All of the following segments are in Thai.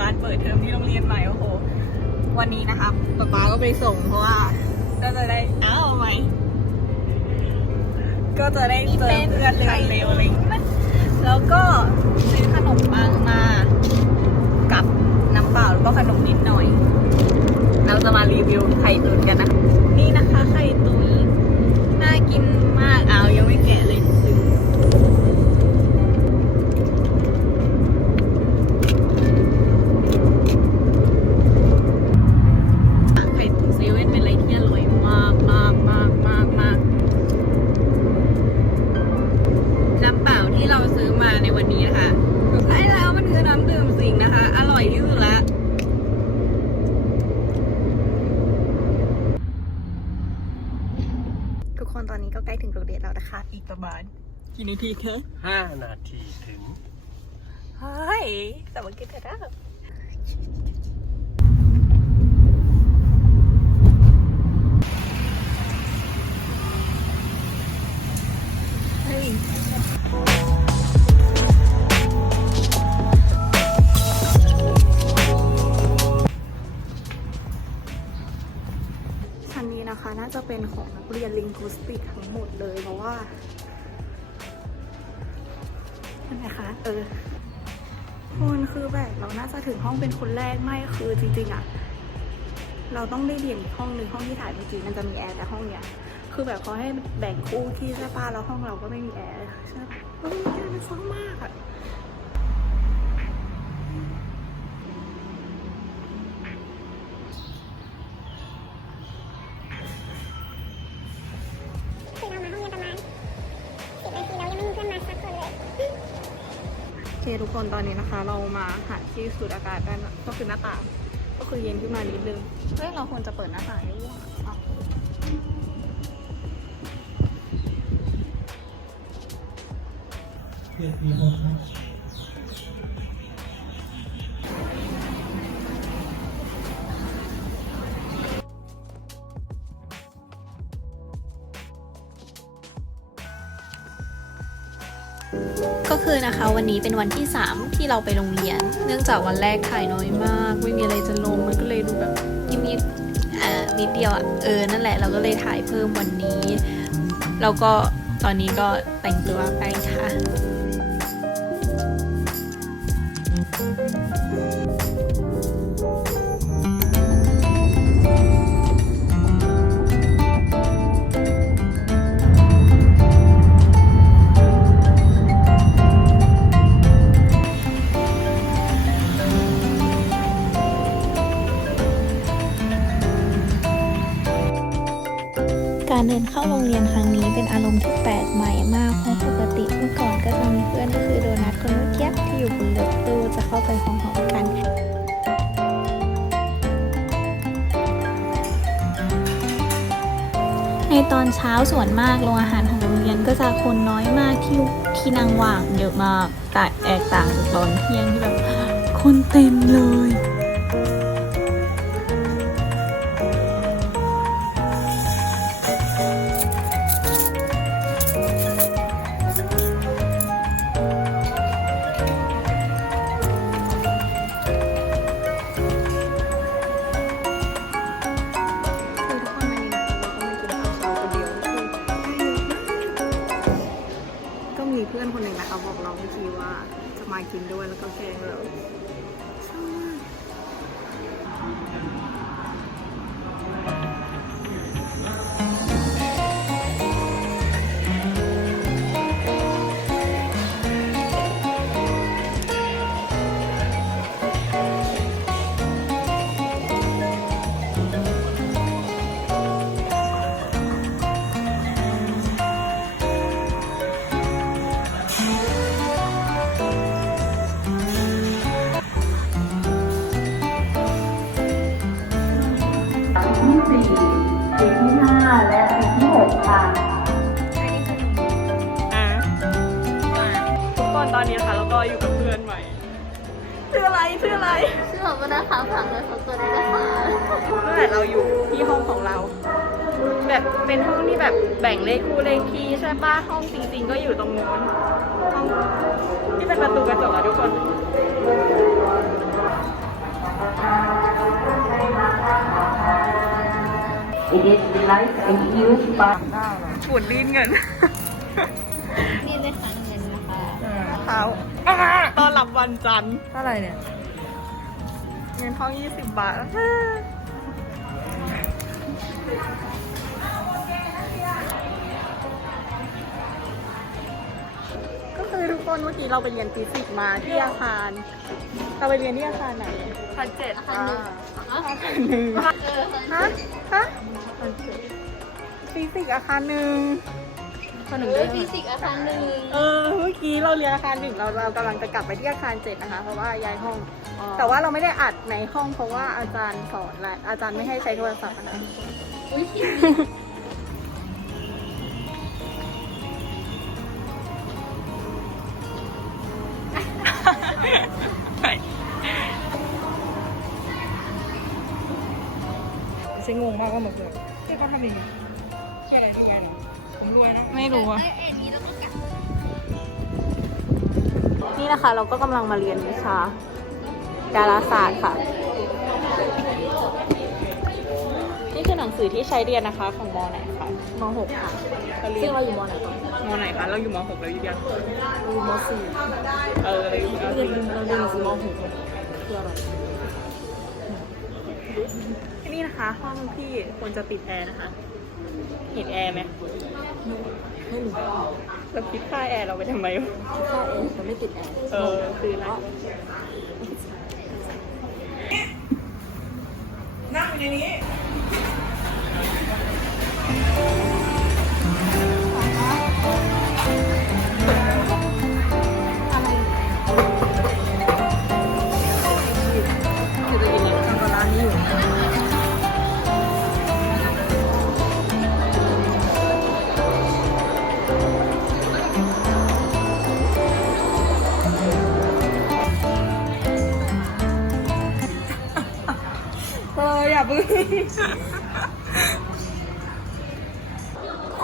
การเปิดเทอมที่โรงเรียนใหม่โอ้โห วันนี้นะคะป๊าป๊าก็ไปส่งเพราะว่า ก็จะได้อ้าวใหม่ก็จะได้เจอเพื่อนเร็วๆอะไเลยแล้วก็ซื้อขนมปัง เว่นเป็นอะไรที่อร่อยมากมากมากมากมากน้ำเปล่าที่เราซื้อมาในวันนี้นะคะใช่แล้วมันคือน้ำดื่มสิงห์นะคะ อร่อยที่สุดละทุกคนตอนนี้ก็ใกล้ถึงโรงเรียนแล้วนะคะ อีกประมาณกี่นาทีคะห้านาทีถึง เฮ้ยแต่มันกินเถอะนะ เฮ้ยชั้นนี้นะคะน่าจะเป็นของนักเรียนลิงกุสติกทั้งหมดเลยเพราะว่าใช่ไหมคะ เออคุณคือแบบเราน่าจะถึงห้องเป็นคนแรกไม่คือจริงๆอะเราต้องได้เรียนอีกห้องหนึ่งห้องที่ถ่ายเมื่อกี้มันจะมีแอร์แต่ห้องเนี้ย คือแบบเขาให้แบ่งคู่ที่ใช่ป่ะแล้วห้องเราก็ไม่มีแอร์ใช่ปะเฮ้ยมันฟ้องมากอะคือเรามาห้องเรียนประมาณสิบนาทีแล้วยังไม่มีเพื่อนมาสักคนเลยโอเคทุกคนตอนนี้นะคะ เรามาหาที่สูดอากาศกันก็คือหน้าต่าง ก็คือเย็นขึ้นมานิดนึงเฮ้ยเราควรจะเปิดหน้าต่างด้วยวะ อ้าวก็คือนะคะวันนี้เป็นวันที่ 3 ที่เราไปโรงเรียน เนื่องจากวันแรกถ่ายน้อยมาก ไม่มีอะไรจะลงมันก็เลยดูแบบนิดๆอ่านิดเดียวอะเออนั่นแหละเราก็เลยถ่ายเพิ่มวันนี้ แล้วก็ตอนนี้ก็แต่งตัวไปค่ะ การเดินเข้าโรงเรียนครั้งนี้เป็นอารมณ์ที่แปลกใหม่มาก เพราะปกติเมื่อก่อนก็จะมีเพื่อนก็คือโดนัทคนเมื่อกี้ที่อยู่บนรถตู้จะเข้าไปหอมๆกันในตอนเช้าส่วนมากโรงอาหารของโรงเรียนก็จะคนน้อยมากที่ที่นั่งว่างเยอะมากแต่แตกต่างจากตอนเที่ยงที่แบบคนเต็มเลย อะทุกคนตอนนี้ค่ะเราก็อยู่กับเพื่อนใหม่ชื่ออะไรชื่ออะไรชื่อเราก็นะคะฝากเลยเขาตัวได้นะคะเมื่อไหร่เราอยู่ที่ห้องของเรา แบบเป็นห้องที่แบบแบ่งเลขคู่เลขคี่ใช่ปะห้องจริง ๆ ก็อยู่ตรงนู้นห้องที่เป็นประตูกระจกอะทุกคน It is light and used by ฝุ่นรีดเงินนี่เลยค่ะเงินนะคะเท้าตอนหลับวันจันทร์เท่าไหร่เนี่ย เงินห้องยี่สิบบาท คือทุกคนเมื่อกี้เราไปเรียนฟิสิกส์มาที่อาคารเราไปเรียนที่อาคารไหนอาคารเจ็ดอาคารหนึ่งอาคารหนึ่งฮะฮะฟิสิกส์อาคารหนึ่งข้อหนึ่งด้วยฟิสิกส์อาคารหนึ่งเออเมื่อกี้เราเรียนอาคารหนึ่งเราเรากำลังจะกลับไปที่อาคารเจ็ดนะคะ เพราะว่าย้ายห้อง แต่ว่าเราไม่ได้อัดในห้องเพราะว่าอาจารย์สอนแหละอาจารย์ไม่ให้ใช้โทรศัพท์นะ ฉันงงมากว่ามันคือเฮ้ยเขาทำอย่างนี้เพื่ออะไรทำงานเหรอผมรวยนะไม่รู้อะนี่นะคะ เราก็กำลังมาเรียนวิชาดาราศาสตร์ค่ะ นี่คือหนังสือที่ใช้เรียนนะคะของมไหนคะม .6 ค่ะซึ่งเราอยู่มไหนก่อนมไหนคะเราอยู่มหกแล้วอยู่ยังเราอยู่ม .4 เออเราอยู่มเราเรียนเราเรียนหนังสือม .6 คืออะไรที่ นี่นะคะ ห้องที่ควรจะติดแอร์นะคะ เห็นแอร์ไหมไม่รู้เราคิดค่าแอร์เราไปทำไมวะค่าเองแต่ไม่ติดแอร์เออคืออะไรนั่งอยู่ในนี้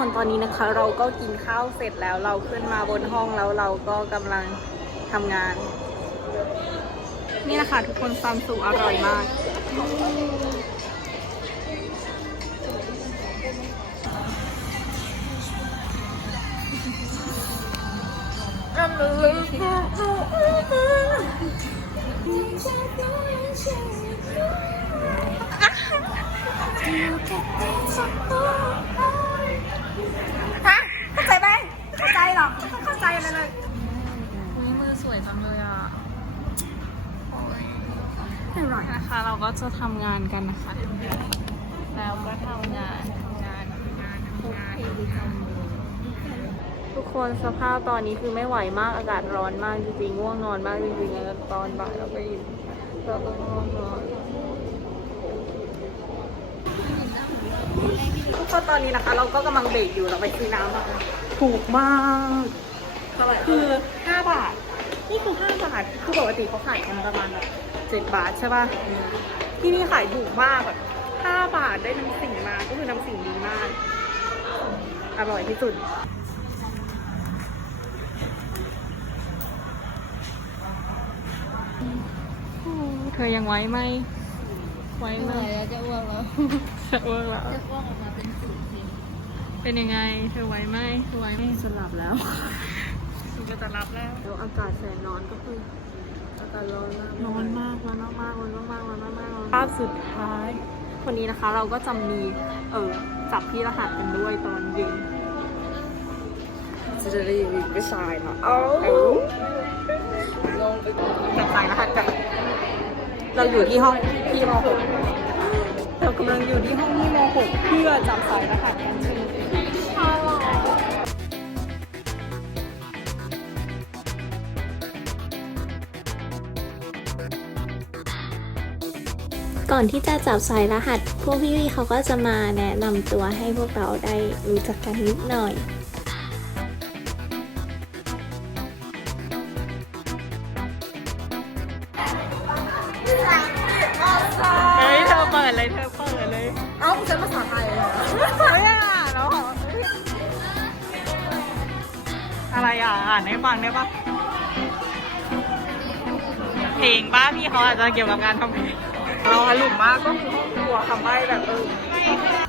คนตอนนี้นะคะ เราก็กินข้าวเสร็จแล้วเราขึ้นมาบนห้องแล้วเราก็กำลังทำงาน นี่นะคะทุกคนซัมซุอร่อยมาก ฮะเข้าใจไหมเข้าใจหรอไม่เข้าใจอะไรเลยอุ้ยมือสวยจังเลยอะอร่อยนะคะเราก็จะทำงานกันนะคะ แล้วก็ทำงานทำงานทำงานทำงานทุกคนสภาพตอนนี้คือไม่ไหวมากอากาศร้อนมากจริงๆง่วงนอนมากจริงๆแล้วตอนบ่ายเราก็อิ่มเราก็ง่วงนอน ทุกคนตอนนี้นะคะ เราก็กำลังเบรกอยู่เราไปซื้อน้ำมาถูกมากคือ5บาท นี่คือ5บาท คือปกติเขาขายกันประมาณแบบ7บาทใช่ป่ะ ที่นี่ขายถูกมากแบบ5บาทได้น้ำสิ่งมา ก็คือน้ำสิ่งดีมาก อร่อยที่สุดเธอยังไว้ไหม ไว้ไหมจะอ้วกแล้ว จะอ้วกแล้ว จะอ้วกออกมาเป็นสีสีเป็นยังไง เธอไว้ไหมเธอไว้ไหมจะหลับแล้วคุณก็จะรับแล้วแล้วอากาศแสนร้อนก็คืออากาศร้อนมากร้อนมากร้อนมากมากร้อนมากมากร้อนมากมากภาพสุดท้ายคนนี้นะคะเราก็จะมีเออจับที่รหัสกันด้วยตอนเย็นจะได้อยู่อีกไม่ชายเนาะเอาจับสายรหัสกัน เราอยู่ที่ห้องที่ม .6 เรากำลังอยู่ที่ห้องที่ม .6 เพื่อจับสายรหัสกันใช่ไหมก่อนที่จะจับสายรหัส พวกพี่ๆเขาก็จะมาแนะนำตัวให้พวกเราได้รู้จักกันนิดหน่อย ภาษาไทยเหรอไม่อ่านแล้วเหรออะไรอะอ่านให้ฟังได้ปะเพลงป้าพี่เขาอาจจะเกี่ยวกับการทำเพลงเราหลุมมากก็คือห้องครัวคำใบ้แบบเออ